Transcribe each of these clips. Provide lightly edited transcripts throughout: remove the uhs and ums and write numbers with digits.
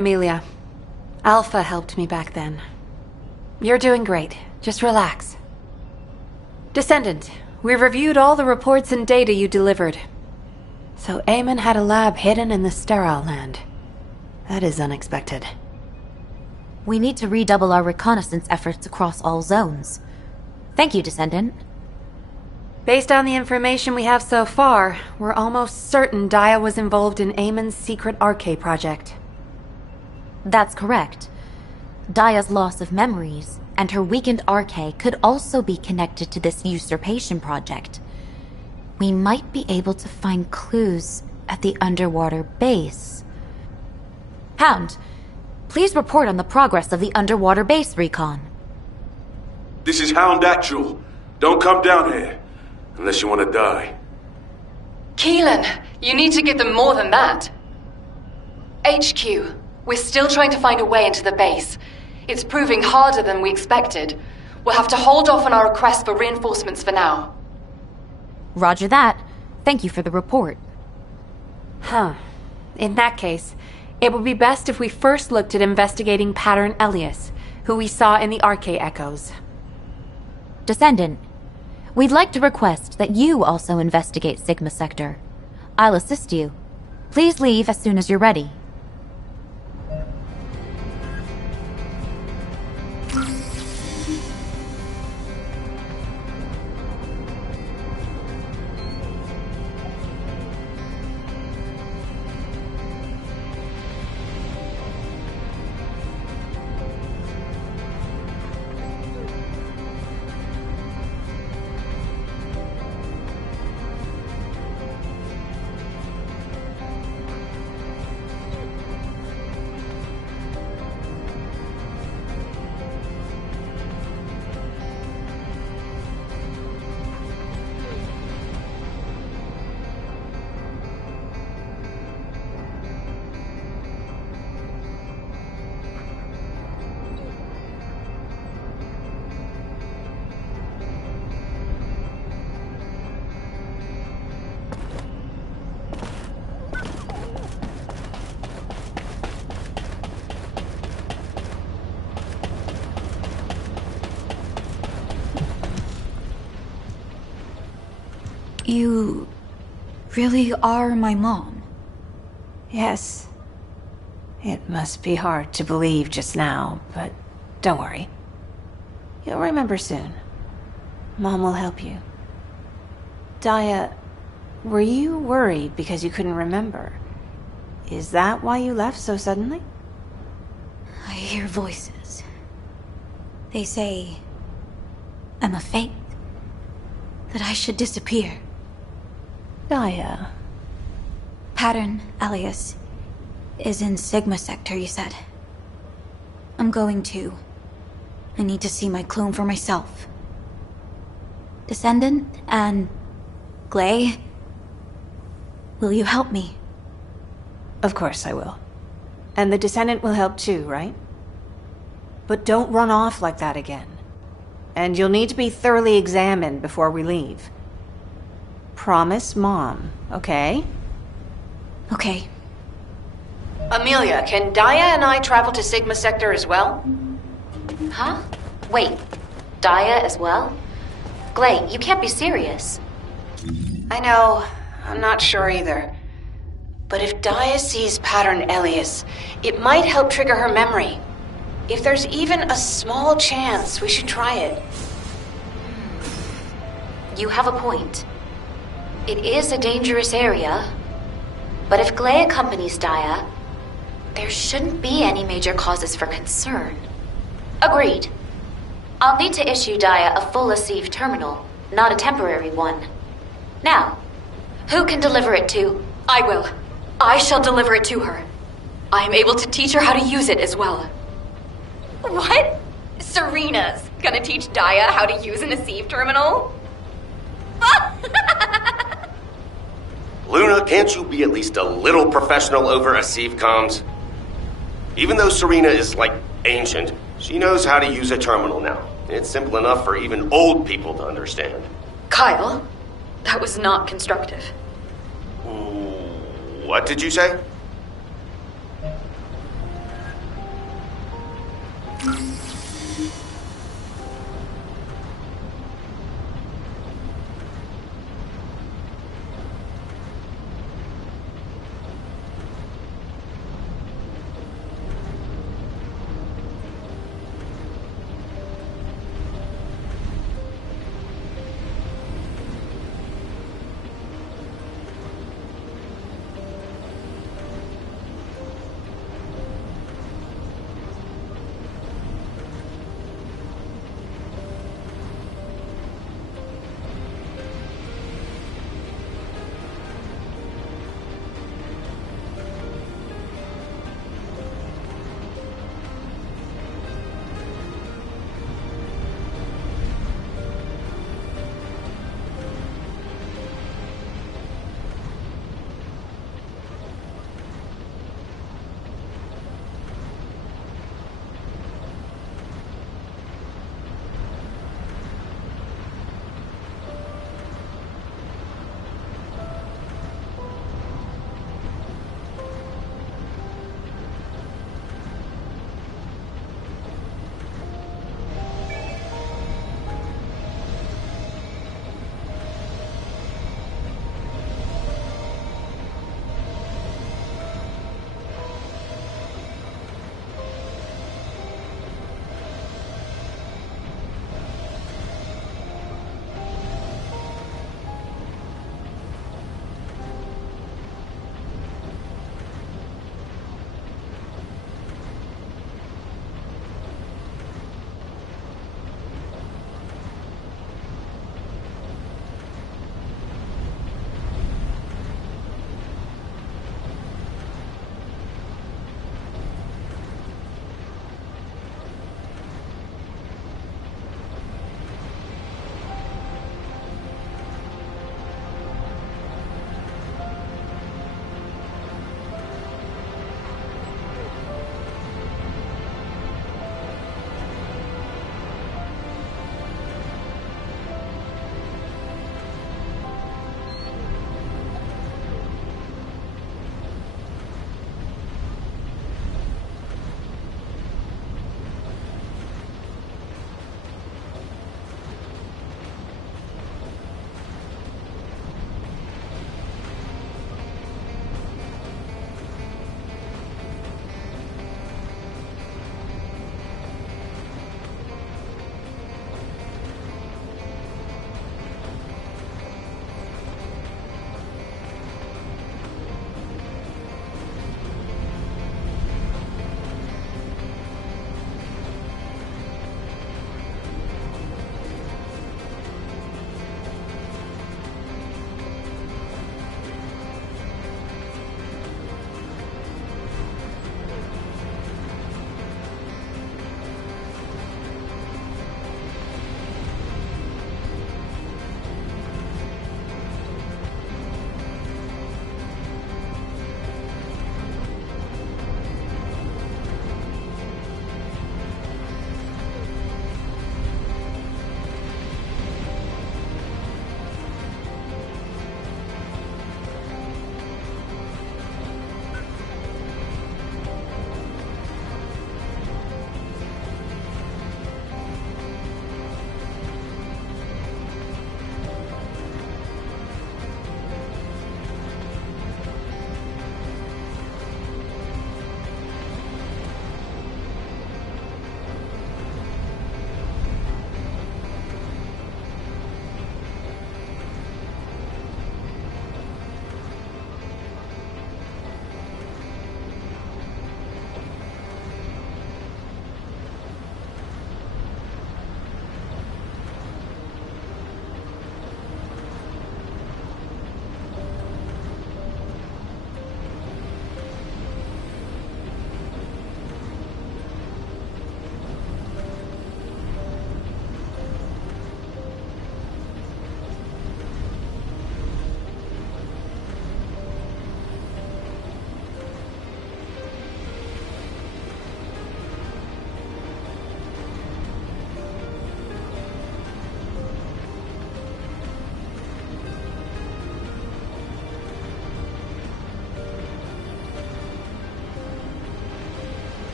Amelia. Alpha helped me back then. You're doing great. Just relax. Descendant, we reviewed all the reports and data you delivered. So Eamon had a lab hidden in the sterile land. That is unexpected. We need to redouble our reconnaissance efforts across all zones. Thank you, Descendant. Based on the information we have so far, we're almost certain Daya was involved in Eamon's secret RK project. That's correct. Daya's loss of memories and her weakened RK could also be connected to this usurpation project. We might be able to find clues at the underwater base. Hound, please report on the progress of the underwater base recon. This is Hound Actual. Don't come down here, unless you want to die. Keelan, you need to give them more than that. HQ, we're still trying to find a way into the base. It's proving harder than we expected. We'll have to hold off on our request for reinforcements for now. Roger that. Thank you for the report. Huh. In that case, it would be best if we first looked at investigating Pattern Elias, who we saw in the RK echoes. Descendant, we'd like to request that you also investigate Sigma Sector. I'll assist you. Please leave as soon as you're ready. You really are my mom? Yes. It must be hard to believe just now, but don't worry. You'll remember soon. Mom will help you. Daya, were you worried because you couldn't remember? Is that why you left so suddenly? I hear voices. They say I'm a fate, that I should disappear. Daya. Pattern Elias is in Sigma Sector, you said. I'm going to. I need to see my clone for myself. Descendant and Glay, will you help me? Of course I will. And the Descendant will help too, right? But don't run off like that again. And you'll need to be thoroughly examined before we leave. Promise Mom, okay? Okay. Amelia, can Daya and I travel to Sigma Sector as well? Huh? Wait, Daya as well? Glay, you can't be serious. I know. I'm not sure either. But if Daya sees Pattern Elias, it might help trigger her memory. If there's even a small chance, we should try it. You have a point. It is a dangerous area, but if Glay accompanies Daya, there shouldn't be any major causes for concern. Agreed. I'll need to issue Daya a full Asive terminal, not a temporary one. Now, who can deliver it to? I will. I shall deliver it to her. I am able to teach her how to use it as well. What? Serena's gonna teach Daya how to use an Asive terminal? Luna, can't you be at least a little professional over Asive comms? Even though Serena is, like, ancient, she knows how to use a terminal now. It's simple enough for even old people to understand. Kyle, that was not constructive. What did you say?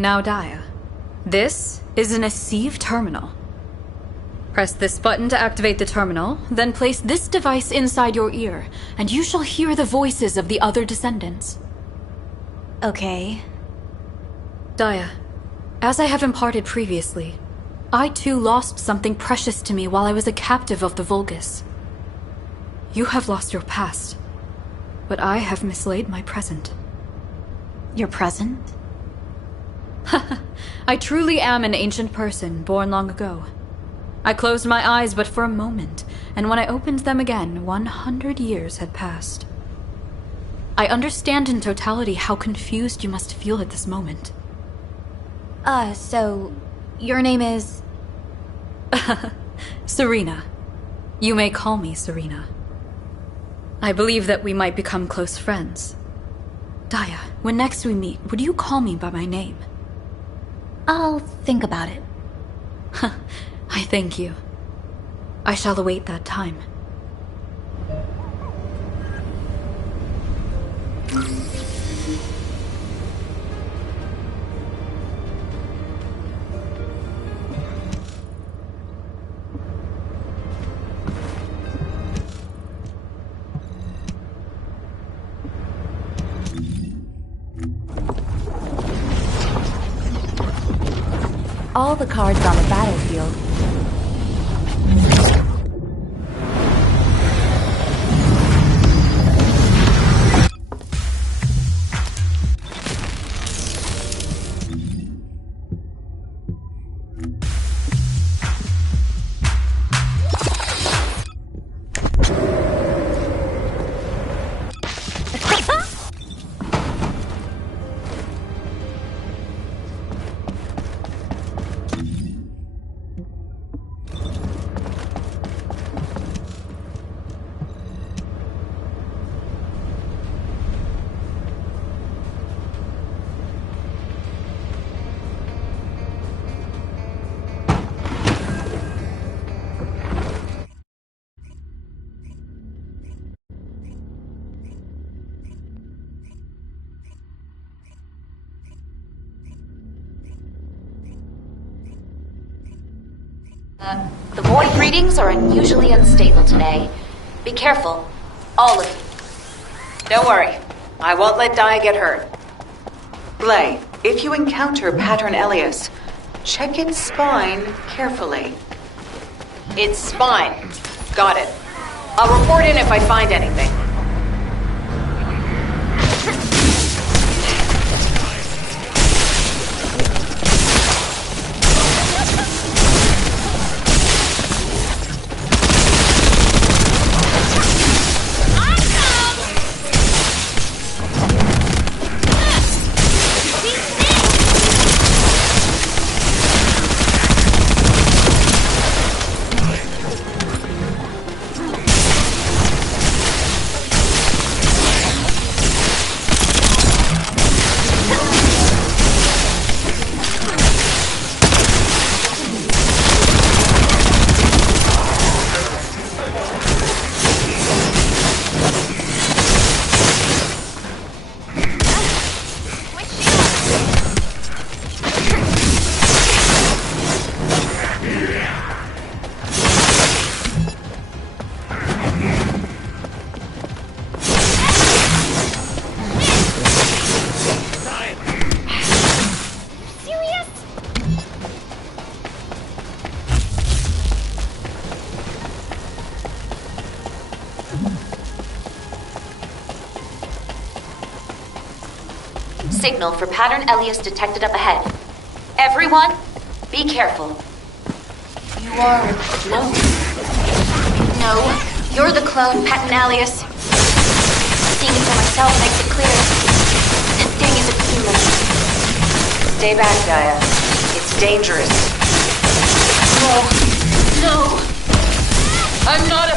Now, Daya, this is an Asive terminal. Press this button to activate the terminal, then place this device inside your ear, and you shall hear the voices of the other descendants. Okay. Daya, as I have imparted previously, I too lost something precious to me while I was a captive of the Vulgus. You have lost your past, but I have mislaid my present. Your present? I truly am an ancient person, born long ago. I closed my eyes but for a moment, and when I opened them again, 100 years had passed. I understand in totality how confused you must feel at this moment. So your name is... Serena. You may call me Serena. I believe that we might become close friends. Daya, when next we meet, would you call me by my name? I'll think about it. I thank you. I shall await that time. All the cards on the battlefield. The void readings are unusually unstable today. Be careful, all of you. Don't worry. I won't let Daya get hurt. Blay, if you encounter Pattern Elias, check its spine carefully. Its spine. Got it. I'll report in if I find anything. Signal for Pattern Elias detected up ahead. Everyone, be careful. You are a clone. No, you're the clone, Pattern Elias. Seeing it for myself makes it clear. That thing is a human. Stay back, Daya. It's dangerous. No. I'm not a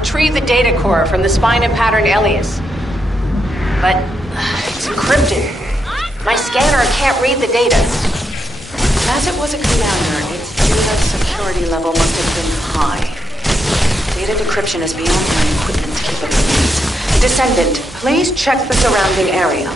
retrieved the data core from the spine of Pattern Elias. But it's encrypted. My scanner can't read the data. As it was a commander, its data security level must have been high. Data decryption is beyond my equipment's capabilities. Descendant, please check the surrounding area.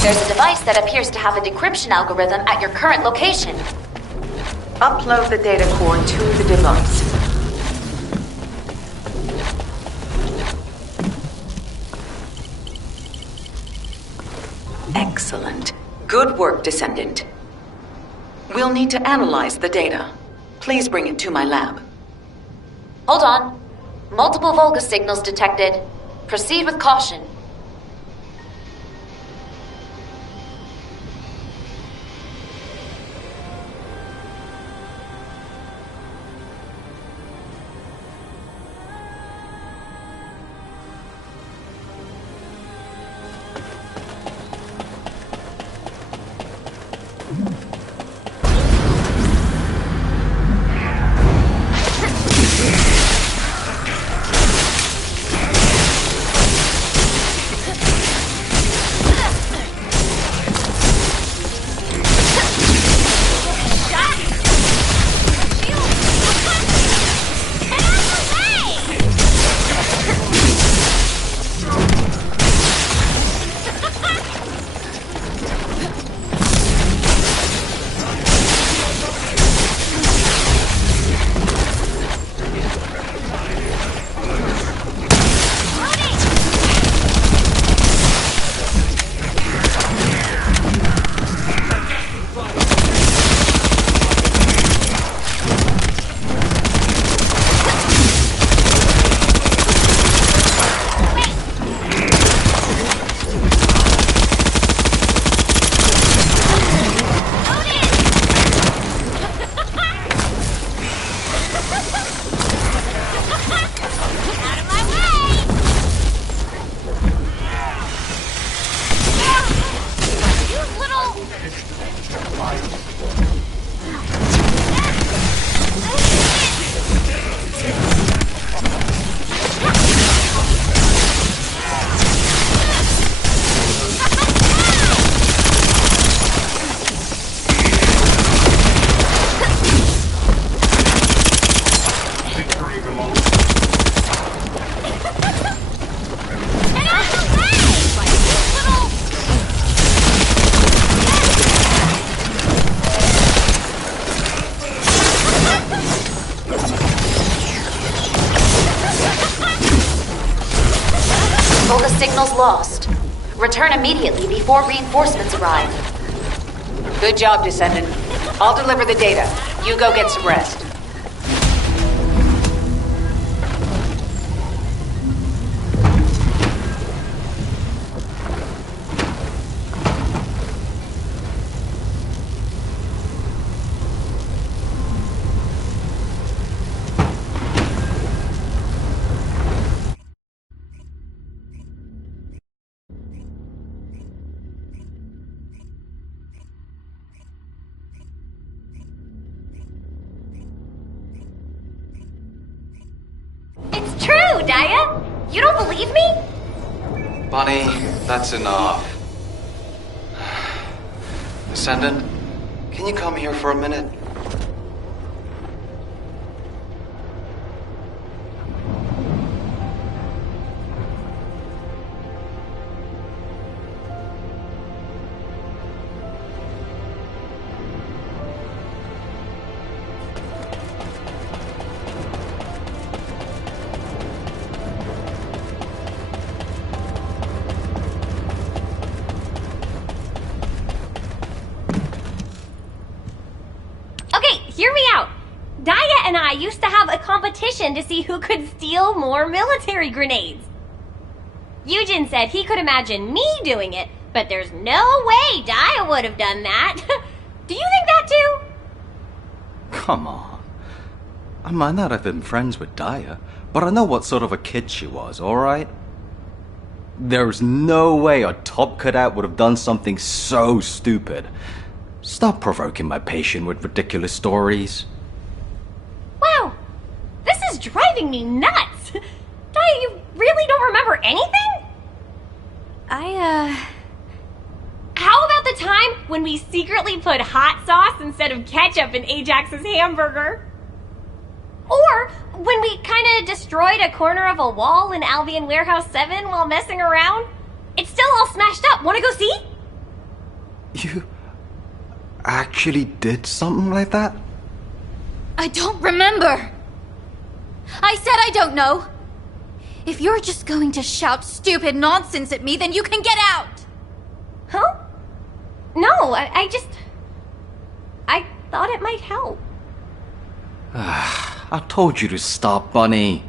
There's a device that appears to have a decryption algorithm at your current location. Upload the data core to the device. Excellent. Good work, Descendant. We'll need to analyze the data. Please bring it to my lab. Hold on. Multiple Volga signals detected. Proceed with caution. Signals lost. Return immediately before reinforcements arrive. Good job, Descendant. I'll deliver the data. You go get some rest. Daya? You don't believe me? Bonnie, that's enough. Descendant, can you come here for a minute? Daya and I used to have a competition to see who could steal more military grenades. Yujin said he could imagine me doing it, but there's no way Daya would have done that. Do you think that too? Come on. I might not have been friends with Daya, but I know what sort of a kid she was, alright? There's no way a top cadet would have done something so stupid. Stop provoking my patient with ridiculous stories. Wow, this is driving me nuts. Daya, you really don't remember anything? How about the time when we secretly put hot sauce instead of ketchup in Ajax's hamburger? Or when we kinda destroyed a corner of a wall in Albion Warehouse 7 while messing around? It's still all smashed up. Wanna go see? You actually did something like that? I don't remember. I said I don't know. If you're just going to shout stupid nonsense at me, then you can get out. Huh? No, I thought it might help. I told you to stop, Bunny.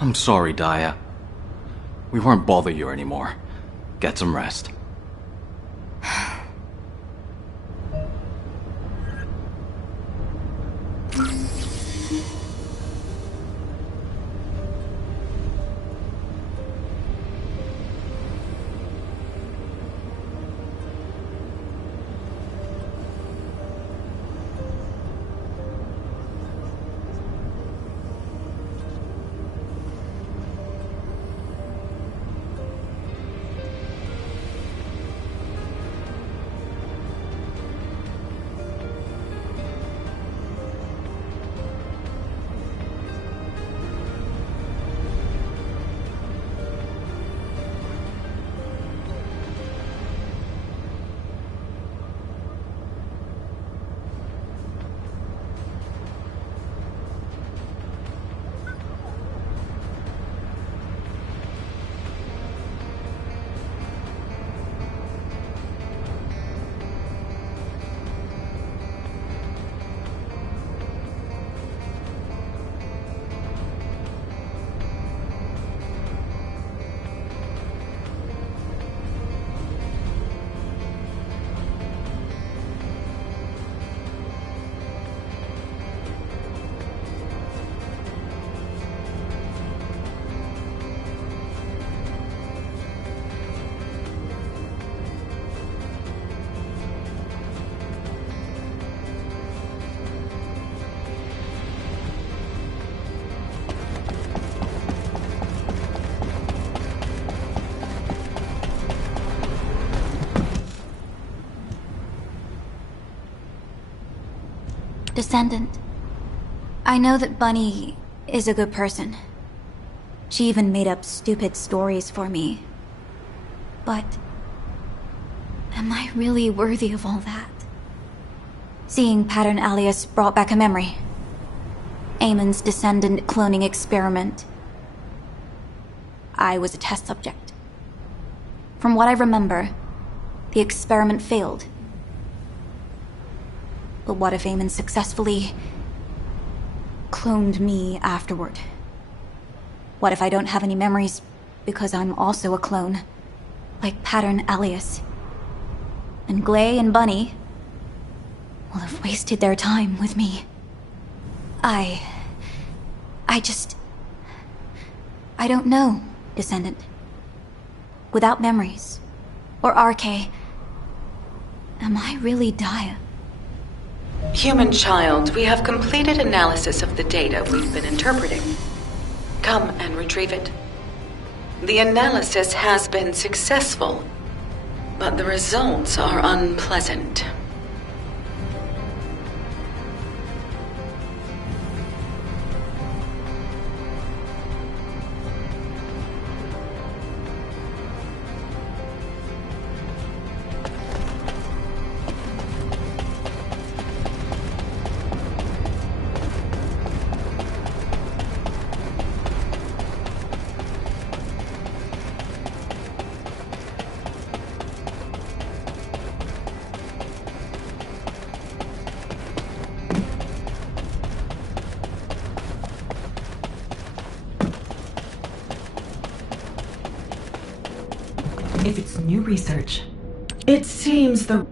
I'm sorry, Daya. We won't bother you anymore. Get some rest. Descendant, I know that Bunny is a good person. She even made up stupid stories for me. But am I really worthy of all that? Seeing Pattern Alias brought back a memory. Eamon's descendant cloning experiment. I was a test subject. From what I remember, the experiment failed. But what if Eamon successfully cloned me afterward? What if I don't have any memories because I'm also a clone, like Pattern Alias? And Glay and Bunny will have wasted their time with me. I don't know, Descendant. Without memories, or RK, am I really Daya? Human child, we have completed analysis of the data we've been interpreting. Come and retrieve it. The analysis has been successful, but the results are unpleasant. if it's new research. It seems the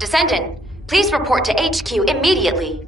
Descendant, please report to HQ immediately.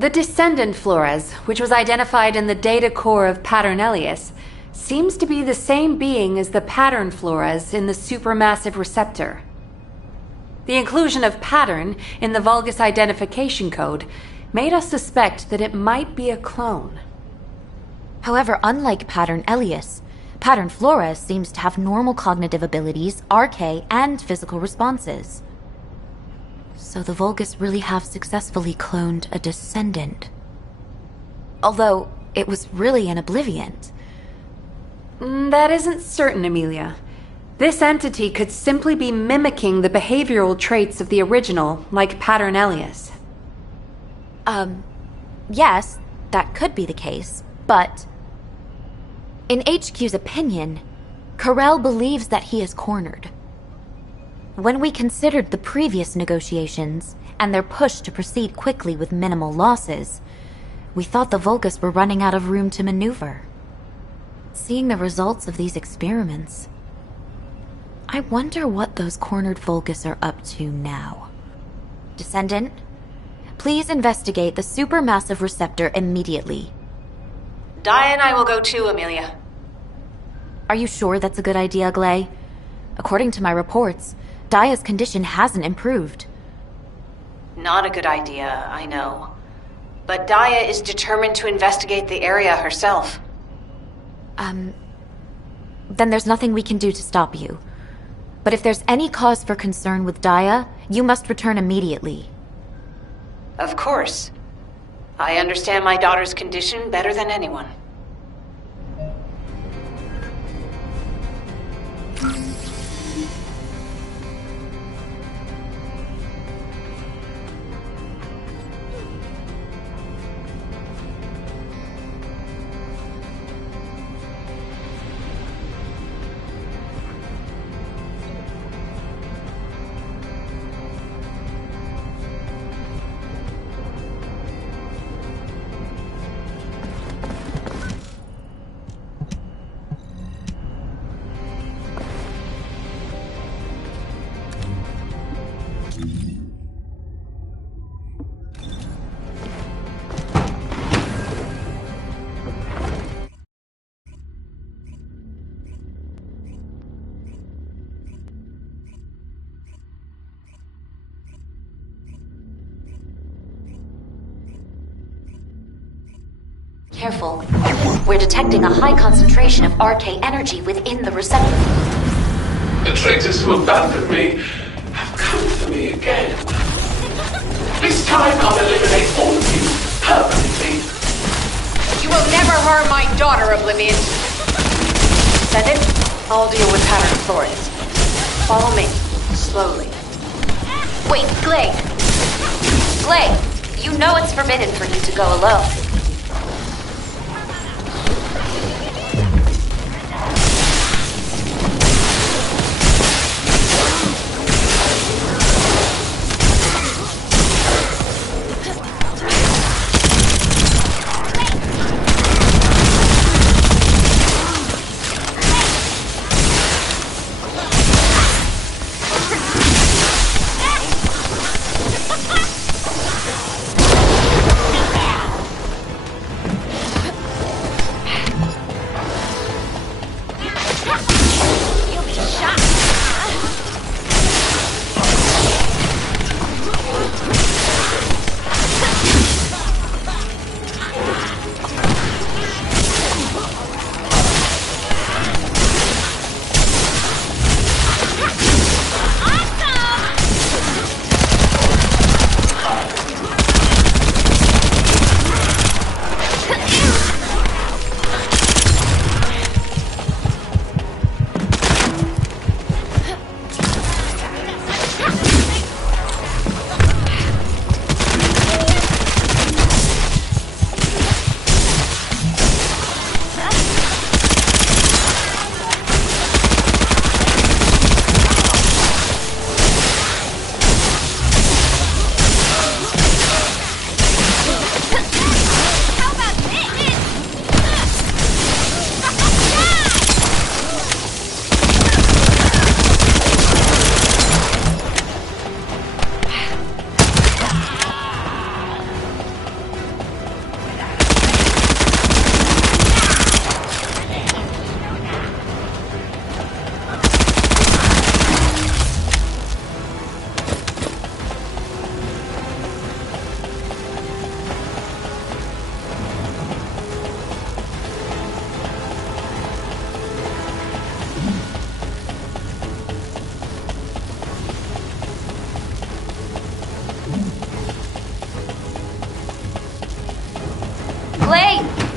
The descendant Flores, which was identified in the data core of Pattern Elias, seems to be the same being as the pattern Flores in the supermassive receptor. The inclusion of pattern in the Vulgus identification code made us suspect that it might be a clone. However, unlike Pattern Elias, Pattern Flores seems to have normal cognitive abilities, RK, and physical responses. So the Vulgus really have successfully cloned a descendant. Although, it was really an oblivion. That isn't certain, Amelia. This entity could simply be mimicking the behavioral traits of the original, like Pattern Elias. Yes, that could be the case, but... in HQ's opinion, Carell believes that he is cornered. When we considered the previous negotiations, and their push to proceed quickly with minimal losses, we thought the Vulgus were running out of room to maneuver. Seeing the results of these experiments, I wonder what those cornered Vulgus are up to now. Descendant, please investigate the supermassive receptor immediately. Dia and I will go too, Amelia. Are you sure that's a good idea, Glay? According to my reports, Dia's condition hasn't improved. Not a good idea, I know. But Dia is determined to investigate the area herself. Then there's nothing we can do to stop you. But if there's any cause for concern with Dia, you must return immediately. Of course. I understand my daughter's condition better than anyone. Careful. We're detecting a high concentration of RK energy within the receptor. The traitors who abandoned me have come for me again. This time I'll eliminate all of you permanently. You will never harm my daughter, Oblivion. Send it. I'll deal with Pattern Flores. Follow me. Slowly. Wait, Glay! Glay, you know it's forbidden for you to go alone.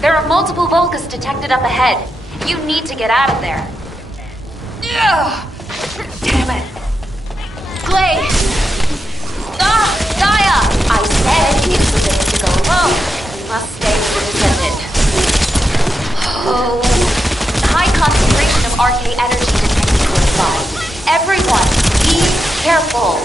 There are multiple Vulgus detected up ahead. You need to get out of there. Ugh! Damn it. Glade! Gaia! I said you were going to go alone. You must stay with the descendant. Oh. High concentration of RK energy detected close by. Everyone, be careful.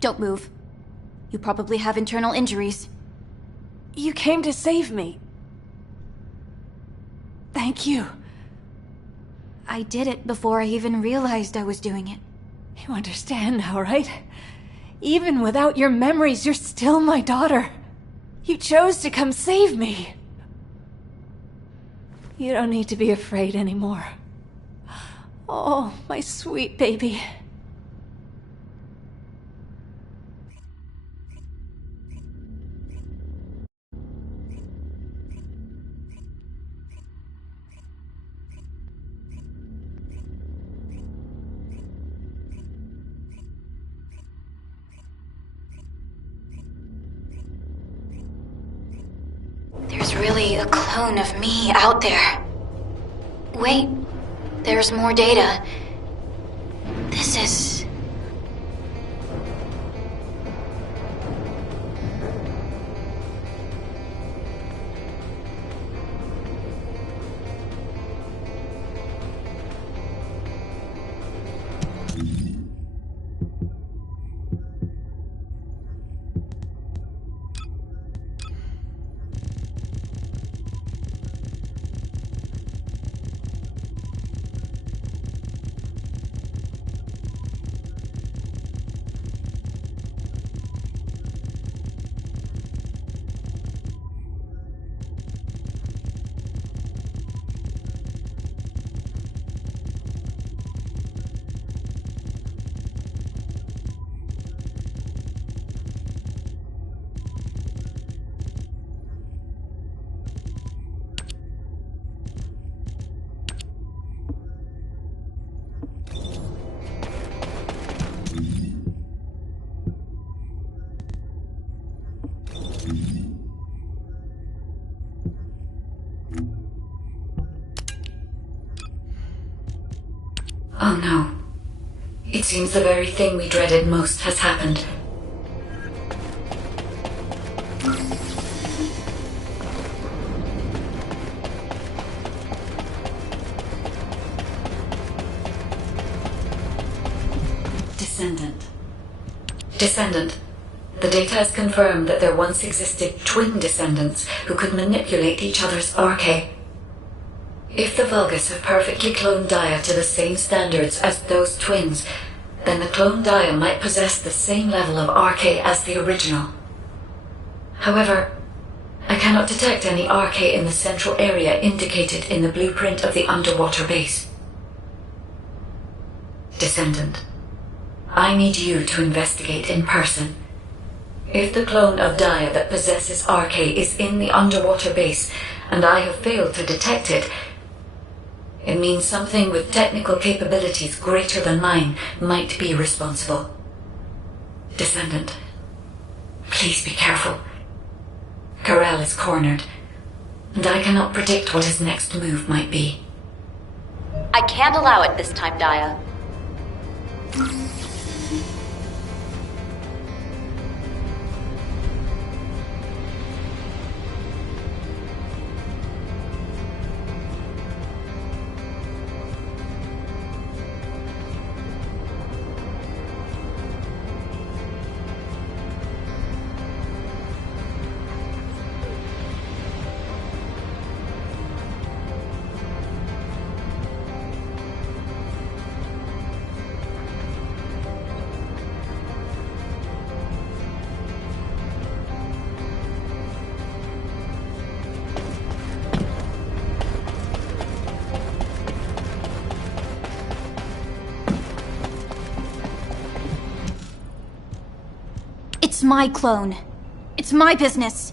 Don't move. You probably have internal injuries. You came to save me. Thank you. I did it before I even realized I was doing it. You understand now, right? Even without your memories, you're still my daughter. You chose to come save me. You don't need to be afraid anymore. Oh, my sweet baby. There's really a clone of me out there. Wait, there's more data. This is... Oh no. It seems the very thing we dreaded most has happened. Descendant. The data has confirmed that there once existed twin descendants who could manipulate each other's arche. If the Vulgus have perfectly cloned Dia to the same standards as those twins, then the clone Dia might possess the same level of arche as the original. However, I cannot detect any arche in the central area indicated in the blueprint of the underwater base. Descendant, I need you to investigate in person. If the clone of Dia that possesses arche is in the underwater base, and I have failed to detect it, it means something with technical capabilities greater than mine might be responsible. Descendant, please be careful. Karel is cornered, and I cannot predict what his next move might be. I can't allow it this time, Dia. It's my clone. It's my business.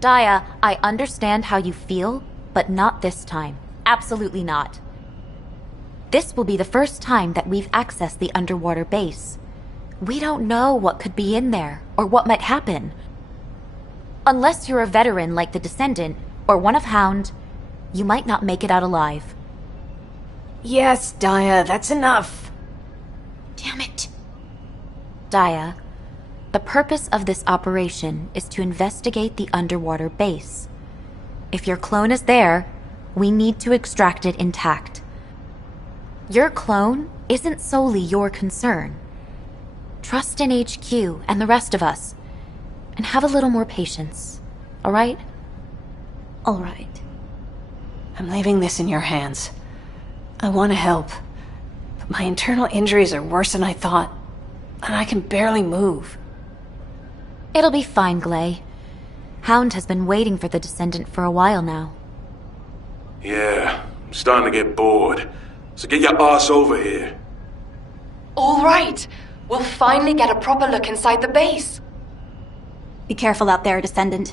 Dia, I understand how you feel, but not this time. Absolutely not. This will be the first time that we've accessed the underwater base. We don't know what could be in there, or what might happen. Unless you're a veteran like the Descendant, or one of Hound, you might not make it out alive. Yes, Dia, that's enough. Damn it. Dia, the purpose of this operation is to investigate the underwater base. If your clone is there, we need to extract it intact. Your clone isn't solely your concern. Trust in HQ and the rest of us. And have a little more patience. Alright? Alright. I'm leaving this in your hands. I want to help. But my internal injuries are worse than I thought. And I can barely move. It'll be fine, Glay. Hound has been waiting for the Descendant for a while now. Yeah, I'm starting to get bored. So get your ass over here. All right. We'll finally get a proper look inside the base. Be careful out there, Descendant.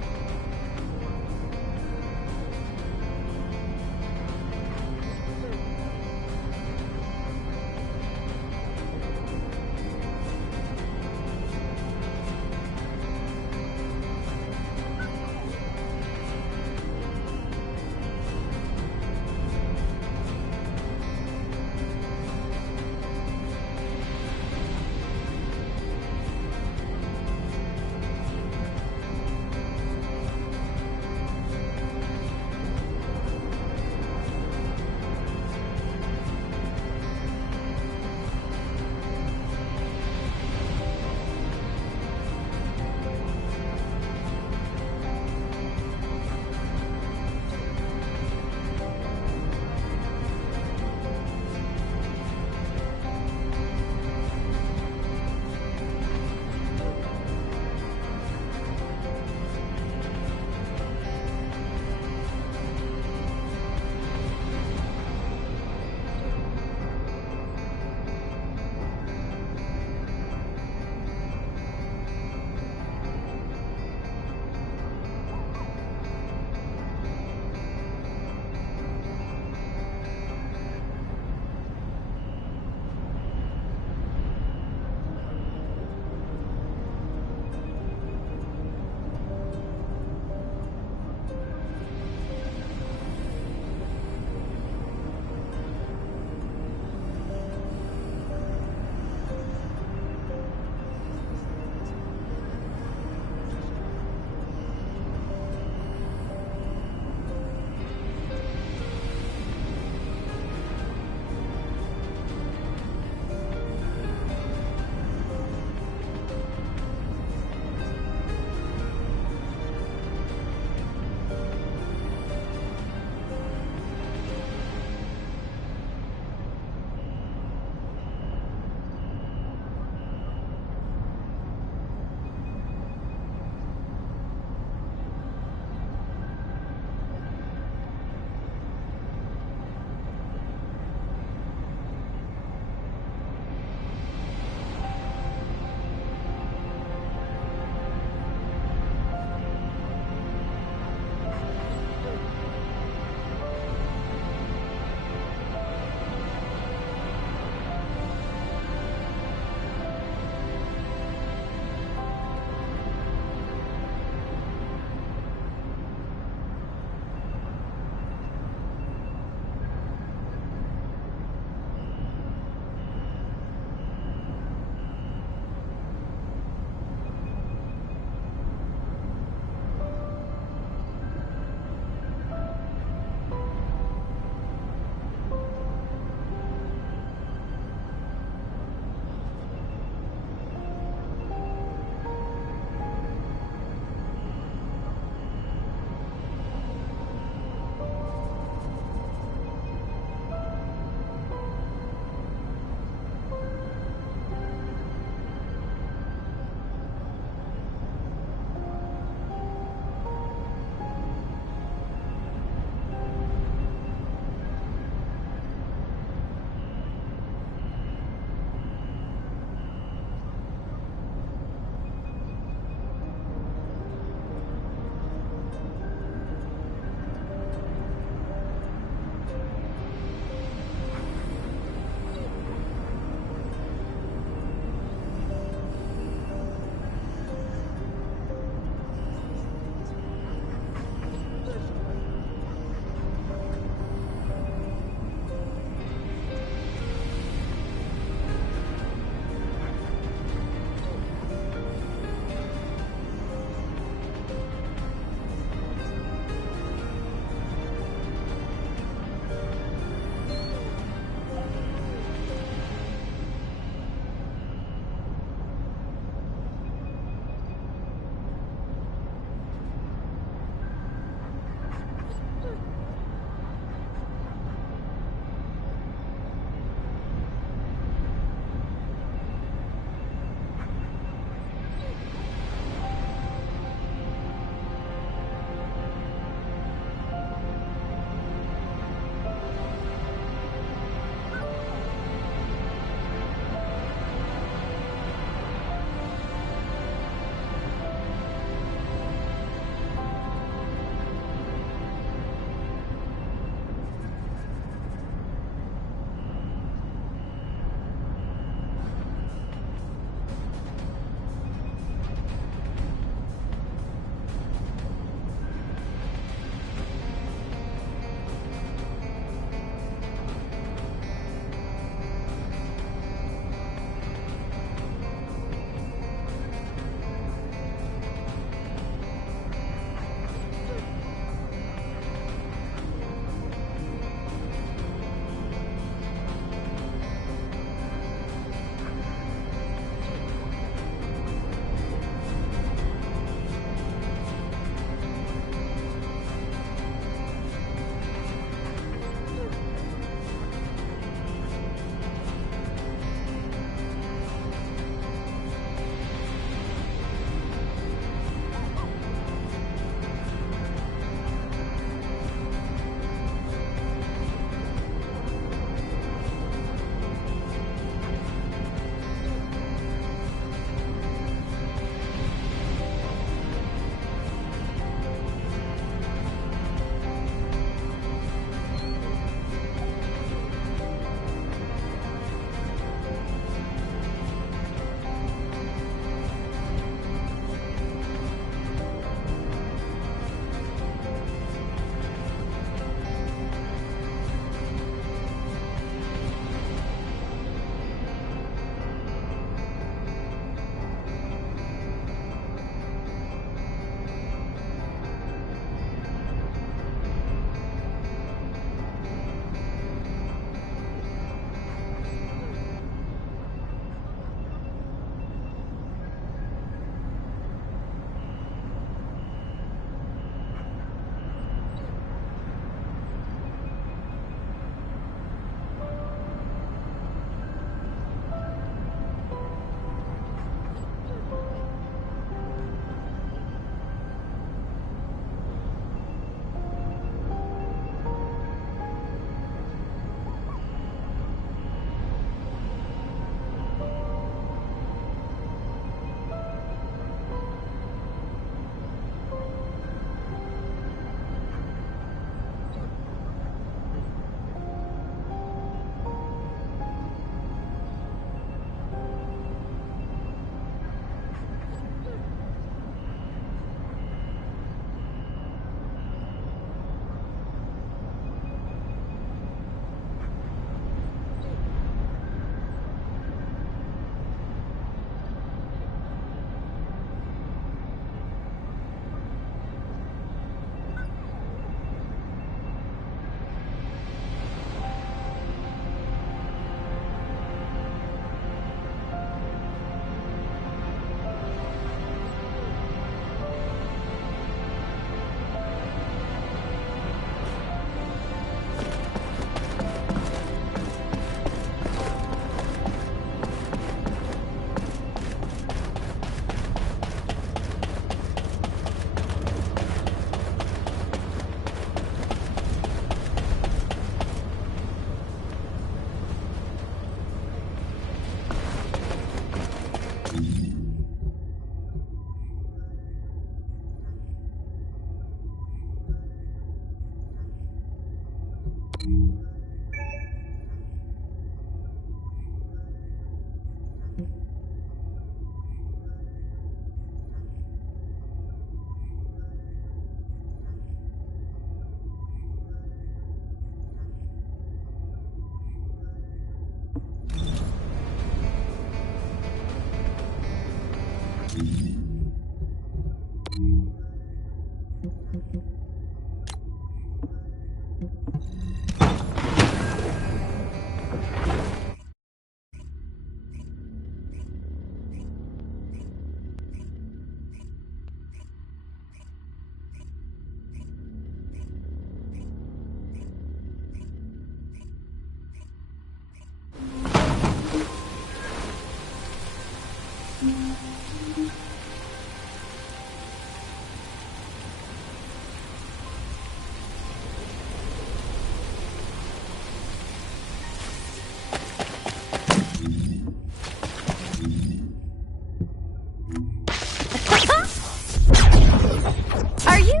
Are you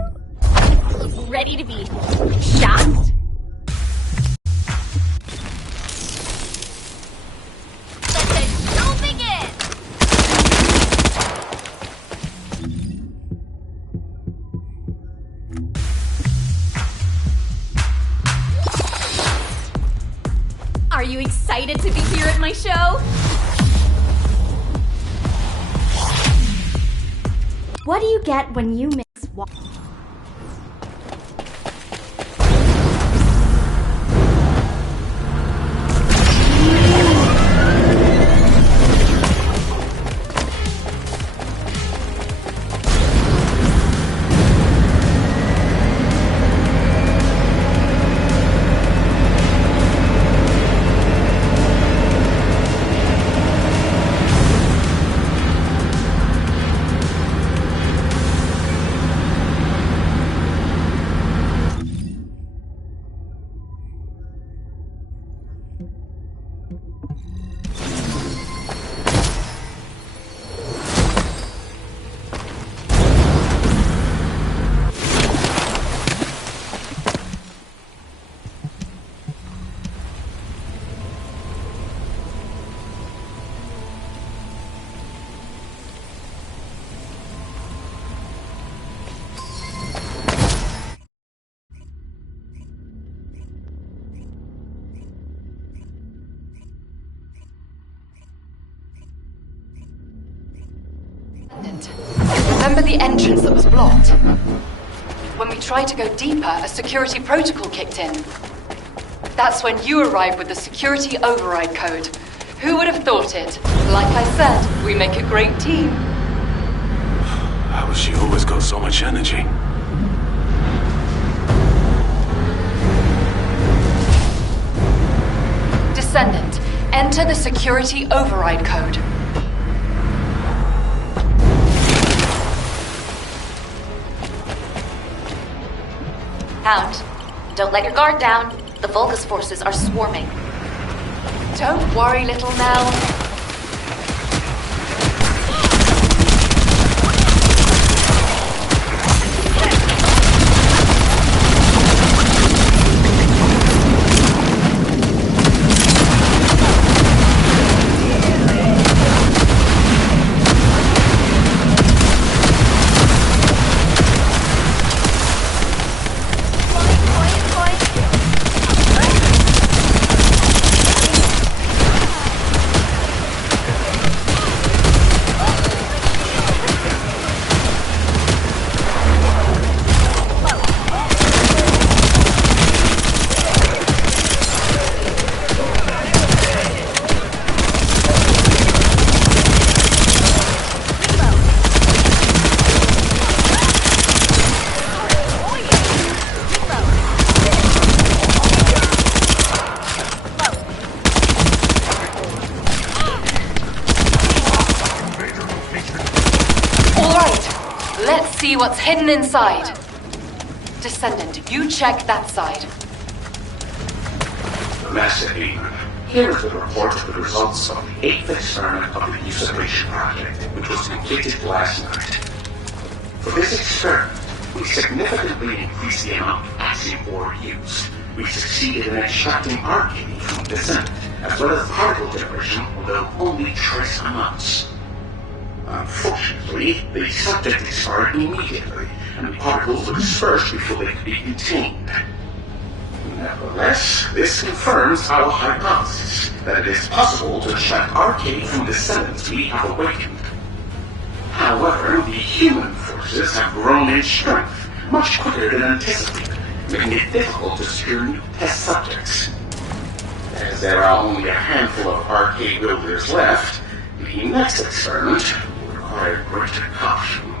ready to be shocked? Let the show begin! Are you excited to be here at my show? What do you get when you mix water? Remember the entrance that was blocked? When we tried to go deeper, a security protocol kicked in. That's when you arrived with the security override code. Who would have thought it? Like I said, we make a great team. How has she always got so much energy? Descendant, enter the security override code. Hound, don't let your guard down. The Vulgus forces are swarming. Don't worry, little Nell. See what's hidden inside. Descendant, you check that side. Master England, here is the report of the results of the 8th experiment of the usurpation project, which was completed last night. For this experiment, we significantly increased the amount of acid ore used. We succeeded in extracting arcane from the descendant, as well as particle generation, although only trace amounts. Unfortunately, the subject expired immediately, and the particles were dispersed before they could be contained. Nevertheless, this confirms our hypothesis that it is possible to extract arcane from descendants we have awakened. However, the human forces have grown in strength much quicker than anticipated, making it difficult to secure new test subjects. As there are only a handful of arcade builders left, the next experiment will require greater caution.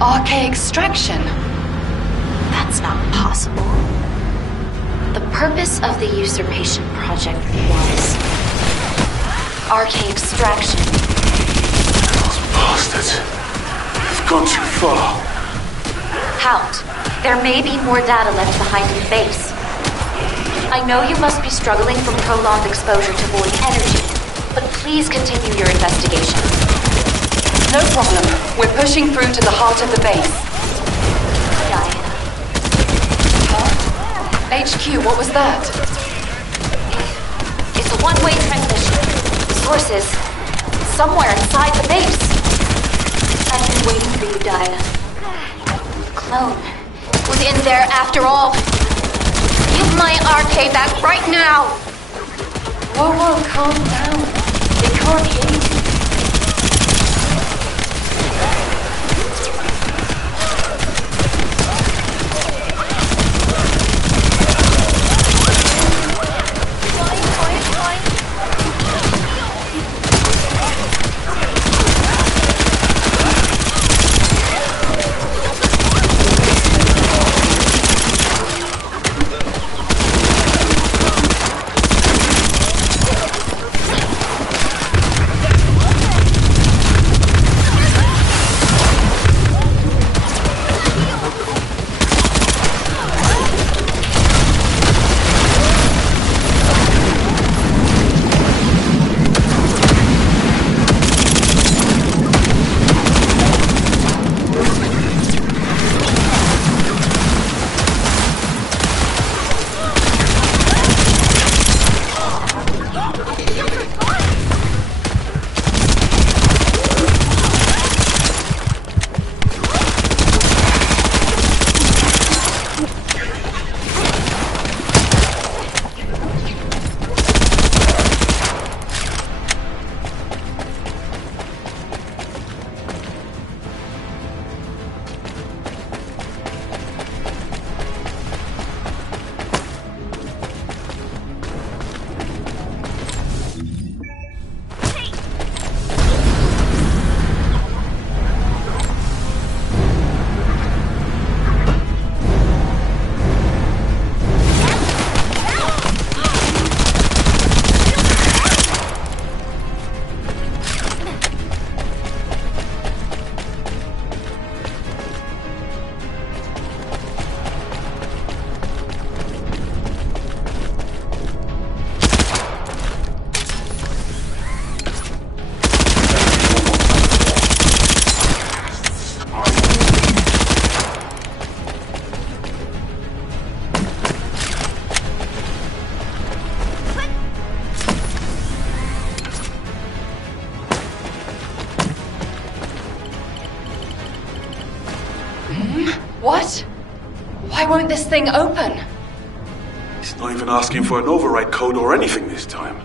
RK extraction? That's not possible. The purpose of the usurpation project was RK extraction. Those bastards. They've gone too far. Count, there may be more data left behind in the base. I know you must be struggling from prolonged exposure to void energy, but please continue your investigation. No problem. We're pushing through to the heart of the base. Gaia. Huh? HQ, what was that? It's a one-way transmission. Sources somewhere inside the base. I've been waiting for you, Gaia. The clone was in there after all. Give my RK back right now! Whoa, calm down. They can't hear you. What? Why won't this thing open? It's not even asking for an override code or anything this time.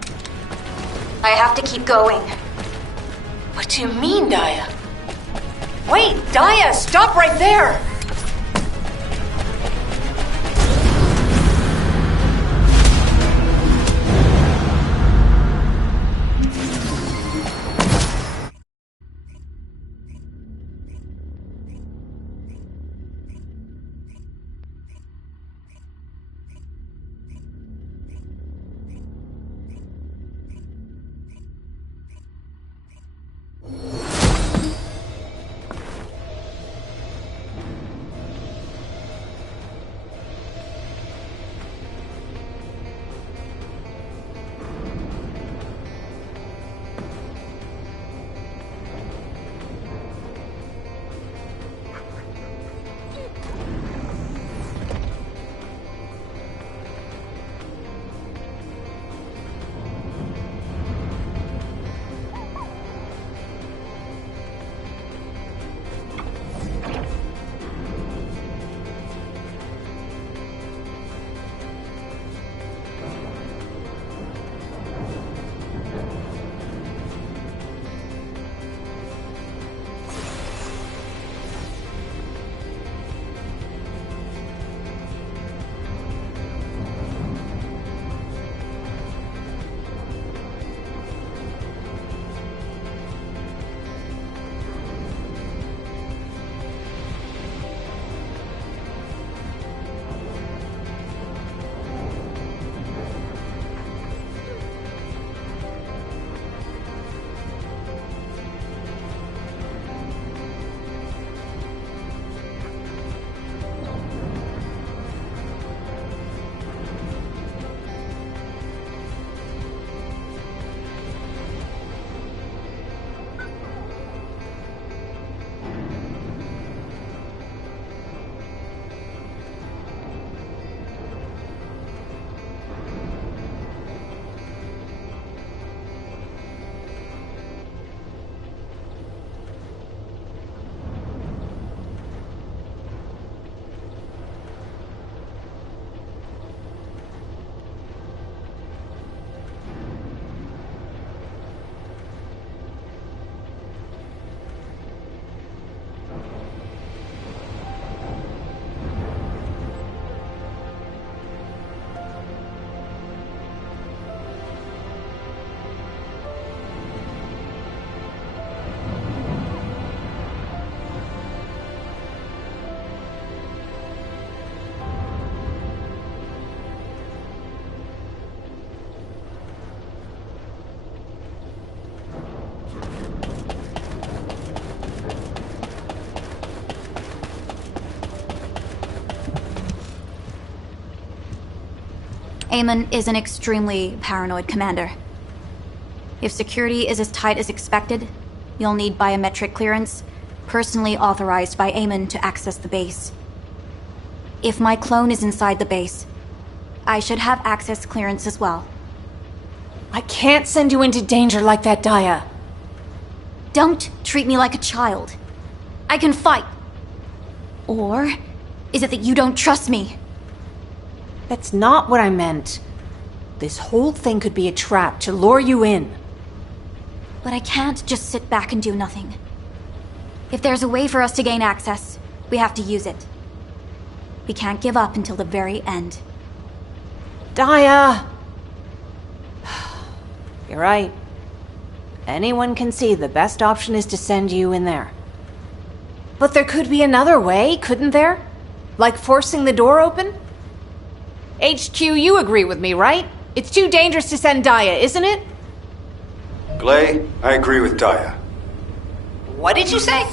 I have to keep going. What do you mean, Daya? Wait, Daya, stop right there! Eamon is an extremely paranoid commander. If security is as tight as expected, you'll need biometric clearance, personally authorized by Eamon to access the base. If my clone is inside the base, I should have access clearance as well. I can't send you into danger like that, Daya. Don't treat me like a child. I can fight. Or is it that you don't trust me? That's not what I meant. This whole thing could be a trap to lure you in. But I can't just sit back and do nothing. If there's a way for us to gain access, we have to use it. We can't give up until the very end. Daya! You're right. Anyone can see the best option is to send you in there. But there could be another way, couldn't there? Like forcing the door open? HQ, you agree with me, right? It's too dangerous to send Daya, isn't it? Glay, I agree with Daya. What did you say?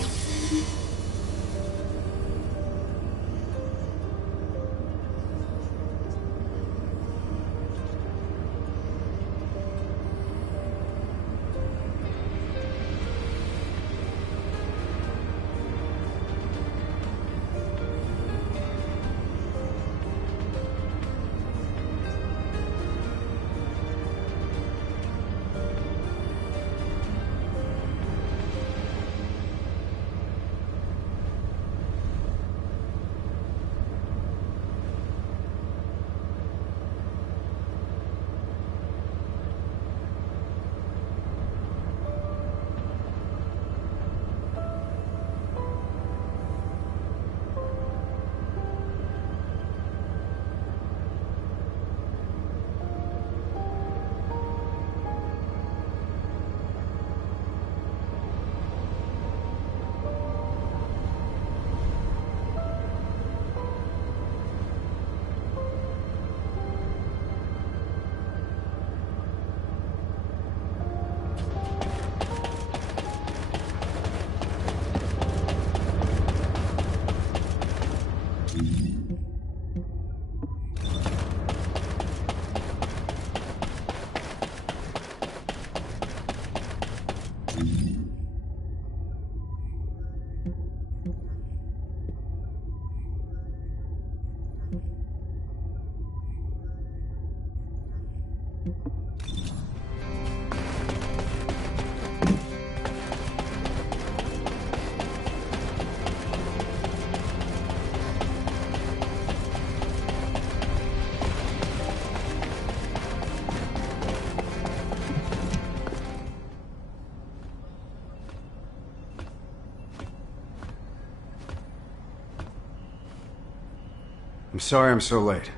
I'm sorry I'm so late.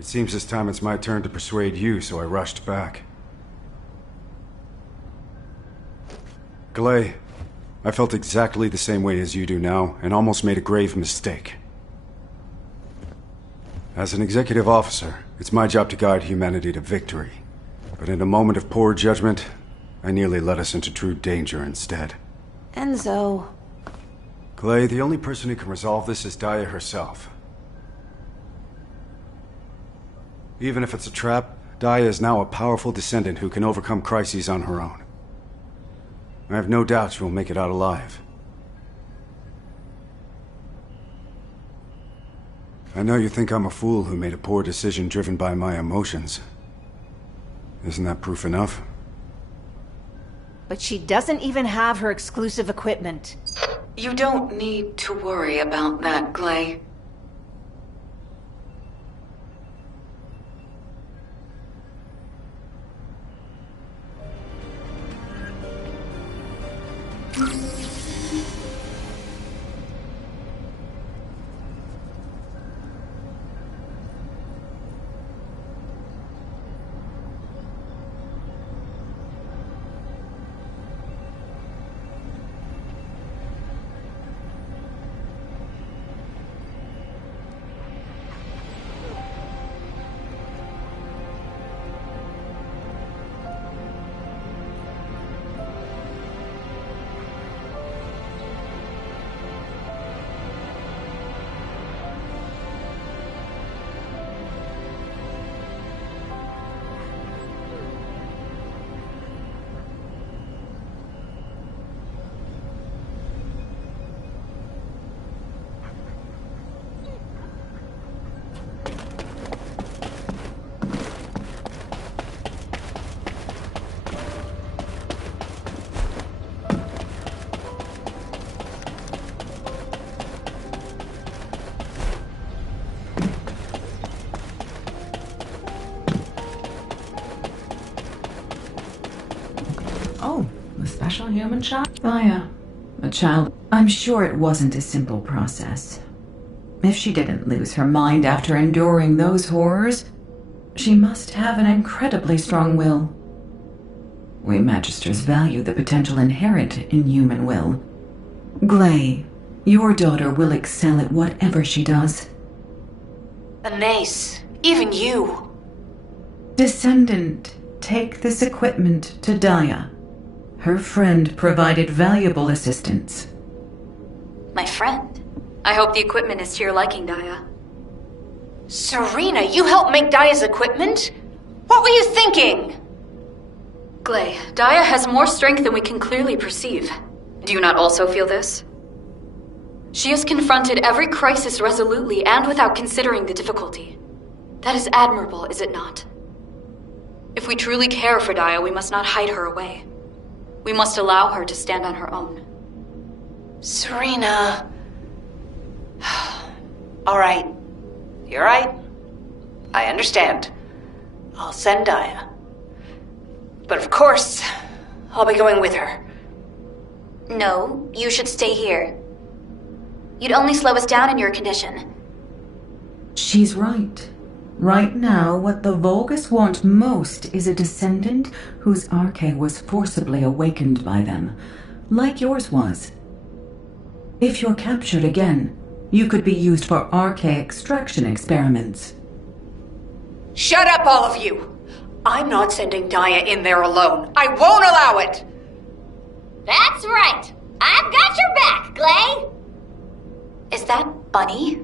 It seems this time it's my turn to persuade you, so I rushed back. Glay, I felt exactly the same way as you do now, and almost made a grave mistake. As an executive officer, it's my job to guide humanity to victory. But in a moment of poor judgment, I nearly led us into true danger instead. Enzo. Glay, the only person who can resolve this is Daya herself. Even if it's a trap, Daya is now a powerful descendant who can overcome crises on her own. I have no doubt she will make it out alive. I know you think I'm a fool who made a poor decision driven by my emotions. Isn't that proof enough? But she doesn't even have her exclusive equipment. You don't need to worry about that, Glay. Special human child? Daya. A child. I'm sure it wasn't a simple process. If she didn't lose her mind after enduring those horrors, she must have an incredibly strong will. We Magisters value the potential inherent in human will. Glay, your daughter will excel at whatever she does. Anais, even you. Descendant, take this equipment to Daya. Her friend provided valuable assistance. My friend? I hope the equipment is to your liking, Daya. Serena, you helped make Daya's equipment? What were you thinking? Glay, Daya has more strength than we can clearly perceive. Do you not also feel this? She has confronted every crisis resolutely and without considering the difficulty. That is admirable, is it not? If we truly care for Daya, we must not hide her away. We must allow her to stand on her own. Serena... All right. You're right. I understand. I'll send Daya. But of course, I'll be going with her. No, you should stay here. You'd only slow us down in your condition. She's right. Right now, what the Vulgus want most is a descendant whose arche was forcibly awakened by them, like yours was. If you're captured again, you could be used for arche extraction experiments. Shut up, all of you! I'm not sending Daya in there alone. I won't allow it! That's right! I've got your back, Glay! Is that Bunny?